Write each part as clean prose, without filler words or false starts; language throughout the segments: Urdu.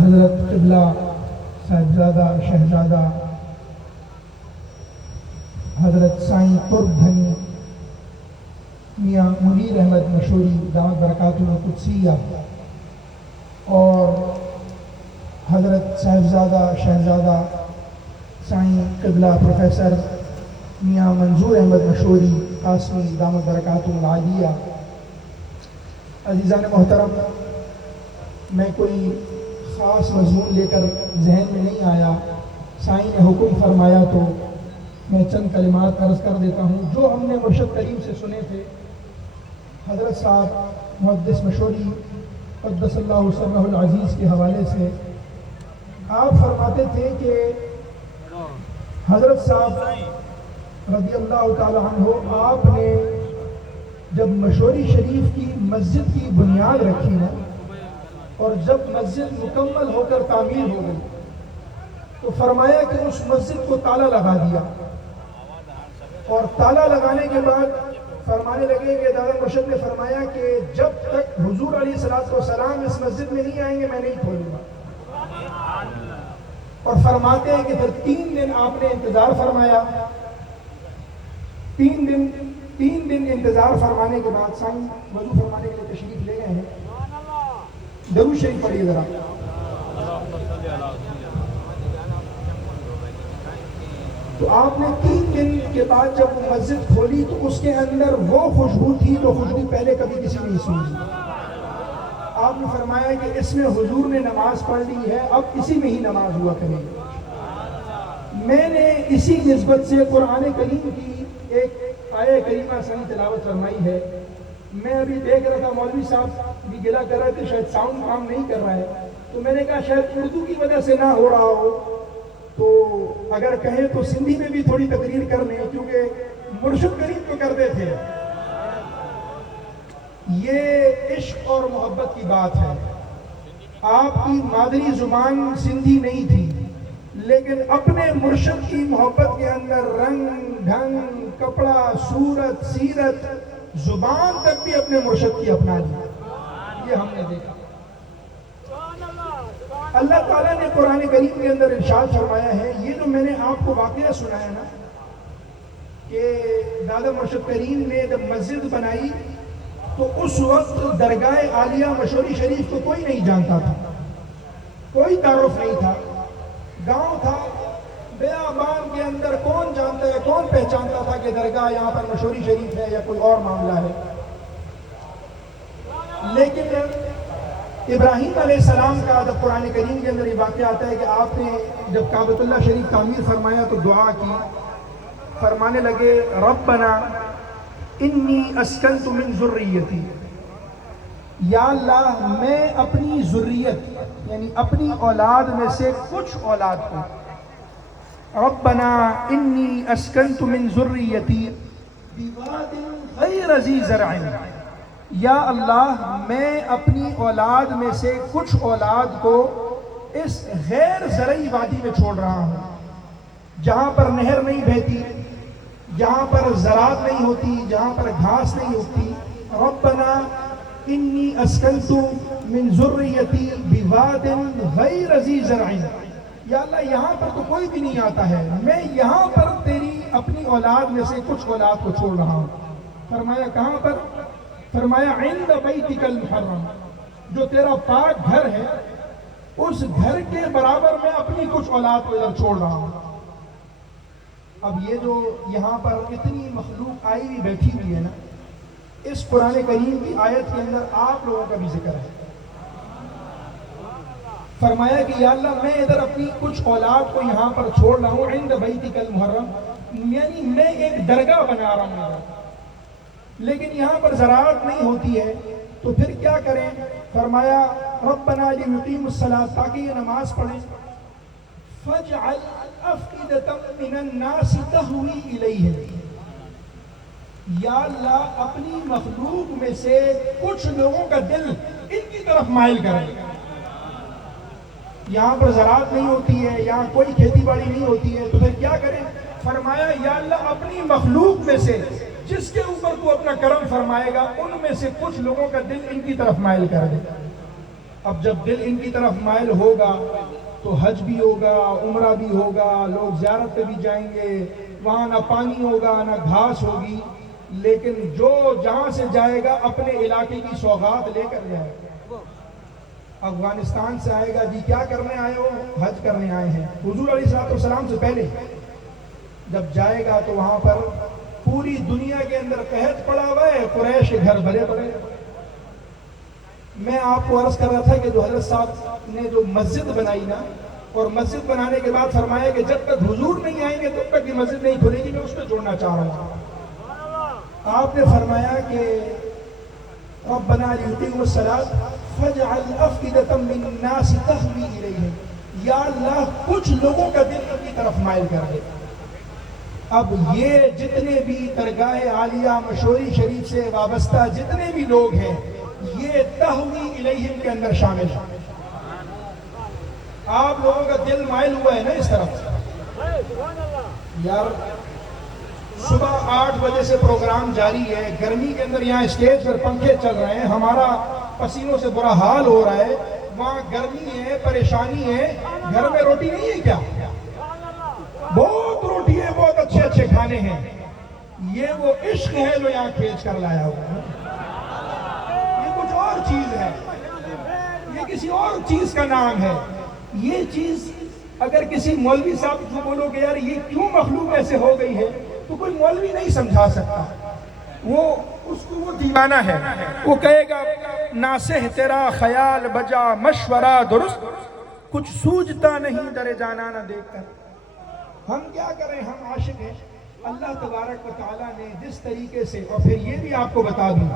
حضرت قبلہ صاحبزادہ شہزادہ حضرت سائیں قرب دھنی میاں منیر احمد مشوری دامت برکاتہ القدسیہ اور حضرت صاحبزادہ شہزادہ سائیں قبلہ پروفیسر میاں منظور احمد مشوری قاسمی دامت برکاتہ العالیہ، عزیزان محترم، میں کوئی خاص مضمون لے کر ذہن میں نہیں آیا، سائیں نے حکم فرمایا تو میں چند کلمات عرض کر دیتا ہوں جو ہم نے مرشد کریم سے سنے تھے۔ حضرت صاحب محدث مشوری قدس اللہ سرہ العزیز کے حوالے سے آپ فرماتے تھے کہ حضرت صاحب رضی اللہ تعالی عنہ آپ نے جب مشوری شریف کی مسجد کی بنیاد رکھی نا، اور جب مسجد مکمل ہو کر تعمیر ہو گئی تو فرمایا کہ اس مسجد کو تالا لگا دیا، اور تالا لگانے کے بعد فرمانے لگے کہ دادا مرشد نے فرمایا کہ جب تک حضور علیہ الصلوۃ والسلام اس مسجد میں نہیں آئیں گے میں نہیں کھولوں گا۔ اور فرماتے ہیں کہ پھر 3 دن آپ نے انتظار فرمایا، 3 دن انتظار فرمانے کے بعد سائیں وضو فرمانے کے لیے تشریف لے گئے ہیں، درود شریف پڑھیے ذرا۔ تو آپ نے 3 دن کے بعد جب وہ مسجد کھولی تو اس کے اندر وہ خوشبو تھی جو خوشبو پہلے کبھی کسی نے نہیں سنی۔ آپ نے فرمایا کہ اس میں حضور نے نماز پڑھ لی ہے، اب اسی میں ہی نماز ہوا کرے گی۔ میں نے اسی نسبت سے قرآن کریم کی ایک آیہ کریمہ سنی تلاوت فرمائی ہے۔ میں ابھی دیکھ رہا تھا مولوی صاحب بھی گلا کر رہے تھے شاید ساؤنڈ کام نہیں کر رہا ہے، تو میں نے کہا شاید اردو کی وجہ سے نہ ہو رہا ہو، تو اگر کہیں تو سندھی میں بھی تھوڑی تقریر کر لیں کیونکہ مرشد کریم تو کرتے تھے۔ یہ عشق اور محبت کی بات ہے۔ آپ کی مادری زبان سندھی نہیں تھی، لیکن اپنے مرشد کی محبت کے اندر رنگ ڈھنگ کپڑا صورت سیرت زبان تک بھی اپنے مرشد کی اپنا لی، یہ ہم نے دیکھا۔ اللہ تعالیٰ نے قرآن کریم کے اندر ارشاد فرمایا ہے، یہ جو میں نے آپ کو واقعہ سنایا نا کہ دادا مرشد کریم نے جب مسجد بنائی تو اس وقت درگاہ عالیہ مشوری شریف کو کوئی نہیں جانتا تھا، کوئی تعارف نہیں تھا، گاؤں تھا، بیابان کے اندر کون جانتا ہے کون پہچانتا تھا کہ درگاہ یہاں پر مشوری شریف ہے یا کوئی اور معاملہ ہے۔ لیکن ابراہیم علیہ السلام کا جب قرآن کریم کے اندر یہ واقعہ آتا ہے کہ آپ نے جب کعبۃ اللہ شریف تعمیر فرمایا تو دعا کی، فرمانے لگے ربنا انی اسکنت من ذریتی، یا اللہ میں اپنی ذریت یعنی اپنی اولاد میں سے کچھ اولاد کو، ربنا انی اسکنت من ذریتی بواد غیر ذی زرع، یا اللہ میں اپنی اولاد میں سے کچھ اولاد کو اس غیر زرعی وادی میں چھوڑ رہا ہوں، جہاں پر نہر نہیں بہتی، جہاں پر زراعت نہیں ہوتی، جہاں پر گھاس نہیں اگتی۔ ربنا انی اسکنت من ذریتی بواد غیر ذی زرع، یا اللہ یہاں پر تو کوئی بھی نہیں آتا ہے، میں یہاں پر تیری اپنی اولاد میں سے کچھ اولاد کو چھوڑ رہا ہوں۔ فرمایا کہاں پر؟ فرمایا عند بیتک المحرم، جو تیرا پاک گھر ہے اس گھر کے برابر میں اپنی کچھ اولاد کو ادھر چھوڑ رہا ہوں۔ اب یہ جو یہاں پر اتنی مخلوق آئی ہوئی بیٹھی ہوئی ہے نا، اس قرآن کریم کی آیت کے اندر آپ لوگوں کا بھی ذکر ہے۔ فرمایا کہ یا اللہ میں ادھر اپنی کچھ اولاد کو یہاں پر چھوڑ رہا ہوں، عند بیتک المحرم، یعنی میں ایک درگاہ بنا رہا ہوں، لیکن یہاں پر زراعت نہیں ہوتی ہے تو پھر کیا کریں؟ فرمایا ربنا لیقیموا الصلاۃ، تاکہ یہ نماز پڑھیں، فاجعل افئدۃ من الناس تہوی الیہم، یا اللہ اپنی مخلوق میں سے کچھ لوگوں کا دل ان کی طرف مائل کریں۔ یہاں پر زراعت نہیں ہوتی ہے، یہاں کوئی کھیتی باڑی نہیں ہوتی ہے، تو پھر کیا کریں؟ فرمایا یا اللہ اپنی مخلوق میں سے جس کے اوپر تو اپنا کرم فرمائے گا ان میں سے کچھ لوگوں کا دل ان کی طرف مائل کر دے۔ اب جب دل ان کی طرف مائل ہوگا تو حج بھی ہوگا، عمرہ بھی ہوگا، لوگ زیارت پہ بھی جائیں گے، وہاں نہ پانی ہوگا نہ گھاس ہوگی، لیکن جو جہاں سے جائے گا اپنے علاقے کی سوغات لے کر جائے گا۔ افغانستان سے آئے گا، جی کیا کرنے آئے ہو؟ حج کرنے آئے ہیں۔ حضور علیہ السلام سے پہلے جب جائے گا تو وہاں پر پوری دنیا کے اندر قحط پڑا ہوا ہے، قریش کے گھر بھرے پڑے۔ میں آپ کو عرض کر رہا تھا کہ جو حضرت صاحب نے جو مسجد بنائی نا، اور مسجد بنانے کے بعد فرمایا کہ جب تک حضور نہیں آئیں گے تب تک یہ مسجد نہیں کھلے گی، میں اس پہ جوڑنا چاہ رہا ہوں۔ آپ نے فرمایا کہ ربنا لیقیموا الصلاۃ فاجعل افئدۃ من الناس تهوی الیہم، یا اللہ کچھ لوگوں کا دل ان کی طرف مائل کر دے۔ اب یہ جتنے بھی درگاہ عالیہ مشوری شریف سے وابستہ جتنے بھی لوگ ہیں، یہ تہوی الیہم کے اندر شامل ہیں۔ آپ لوگوں کا دل مائل ہوا ہے نا اس طرف، یار صبح 8 بجے سے پروگرام جاری ہے، گرمی کے اندر یہاں اسٹیج پر پنکھے چل رہے ہیں، ہمارا پسینوں سے برا حال ہو رہا ہے، وہاں گرمی ہے، پریشانی ہے، گھر میں روٹی نہیں ہے کیا؟ بہت روٹی ہے، بہت اچھے اچھے کھانے ہیں۔ یہ وہ عشق ہے جو یہاں کھینچ کر لایا ہوا ہے، یہ کچھ اور چیز ہے، یہ کسی اور چیز کا نام ہے۔ یہ چیز اگر کسی مولوی صاحب کو بولو کہ یار یہ کیوں مخلوق ایسے ہو گئی ہے، تو کوئی مولوی نہیں سمجھا سکتا، وہ اس کو وہ دیوانہ ہے، وہ کہے گا ناصح تیرا خیال بجا مشورہ درست، کچھ سوجتا نہیں در جانا نہ دیکھ کر۔ ہم کیا کریں، ہم عاشق ہیں۔ اللہ تبارک و تعالیٰ نے جس طریقے سے، اور پھر یہ بھی آپ کو بتا دوں،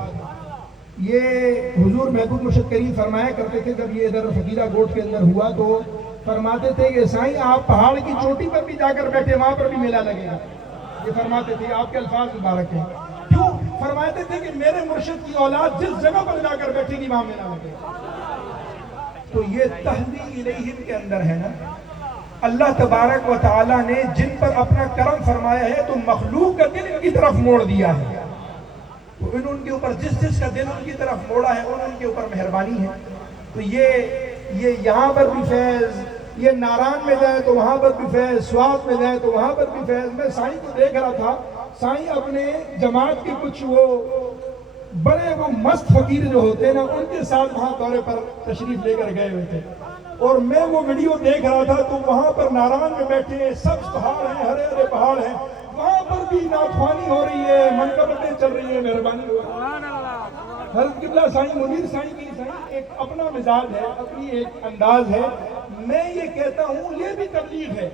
یہ حضور محبوب مرشد کریم فرمایا کرتے تھے، جب یہ ادھر فقیرہ گوٹ کے اندر ہوا تو فرماتے تھے کہ سائیں آپ پہاڑ کی چوٹی پر بھی جا کر بیٹھے، وہاں پر بھی میلہ لگے گا۔ یہ فرماتے تھے، آپ کے الفاظ مبارک ہیں۔ کیوں؟ فرماتے تھے کہ میرے مرشد کی اولاد جس جگہ پر جا کر بیٹھے گی وہاں میلہ لگے گا۔ تو یہ تہوی الیہم کے اندر ہے نا، اللہ تبارک و تعالیٰ نے جن پر اپنا کرم فرمایا ہے تو مخلوق کا دل ان کی طرف موڑ دیا ہے، تو ان کے اوپر جس کا دل ان کی طرف موڑا ہے ان کے اوپر مہربانی ہے۔ تو یہ یہاں پر بھی فیض، یہ ناران میں جائے تو وہاں پر بھی فیض، سوات میں جائے تو وہاں پر بھی فیض۔ میں سائیں کو دیکھ رہا تھا، سائیں اپنے جماعت کے کچھ وہ بڑے وہ مست فقیر جو ہوتے ہیں نا، ان کے ساتھ وہاں دورے پر تشریف لے کر گئے ہوئے تھے، اور میں وہ ویڈیو دیکھ رہا تھا تو وہاں پر ناران میں بیٹھے سبز پہاڑ ہیں، ہرے ہرے پہاڑ ہیں، وہاں پر بھی نعتخوانی ہو رہی ہے، منقبتیں چل رہی ہیں، مہربانی ہو رہی ہے۔ حضرت قبلہ سائیں منیر سائیں کی ایک اپنا مزاج ہے، اپنی ایک انداز ہے۔ میں یہ کہتا ہوں یہ بھی تبلیغ ہے۔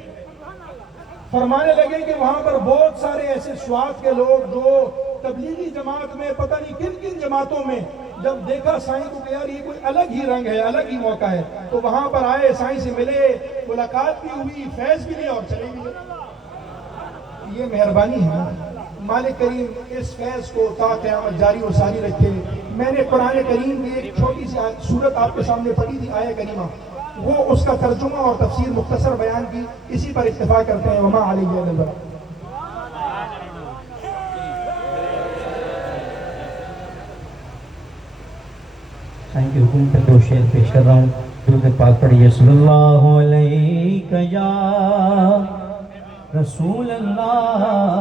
فرمانے لگے کہ وہاں پر بہت سارے ایسے سوات کے لوگ جو تبلیغی جماعت میں پتہ نہیں کن کن جماعتوں میں، جب دیکھا سائیں کو کہ یار یہ کوئی الگ ہی رنگ ہے، الگ ہی موقع ہے، تو وہاں پر آئے، سائیں سے ملے، ملاقات بھی ہوئی، فیض بھی لیا اور چلے گئے۔ یہ مہربانی ہے۔ مالک کریم اس فیض کو تا قیامت جاری و ساری رکھے۔ میں نے قرآن کریم کی ایک چھوٹی سی سورت آپ کے سامنے پڑھی تھی، آیہ کریمہ، وہ اس کا ترجمہ اور تفسیر مختصر بیان کی، اسی پر اکتفا کرتے ہیں۔ وما علیہ البلاغ۔ سائیں کے حکم پہ دو شعر پیش کر رہا ہوں، درود پاک پڑھیے۔ صلی اللہ علیہ یا رسول اللہ۔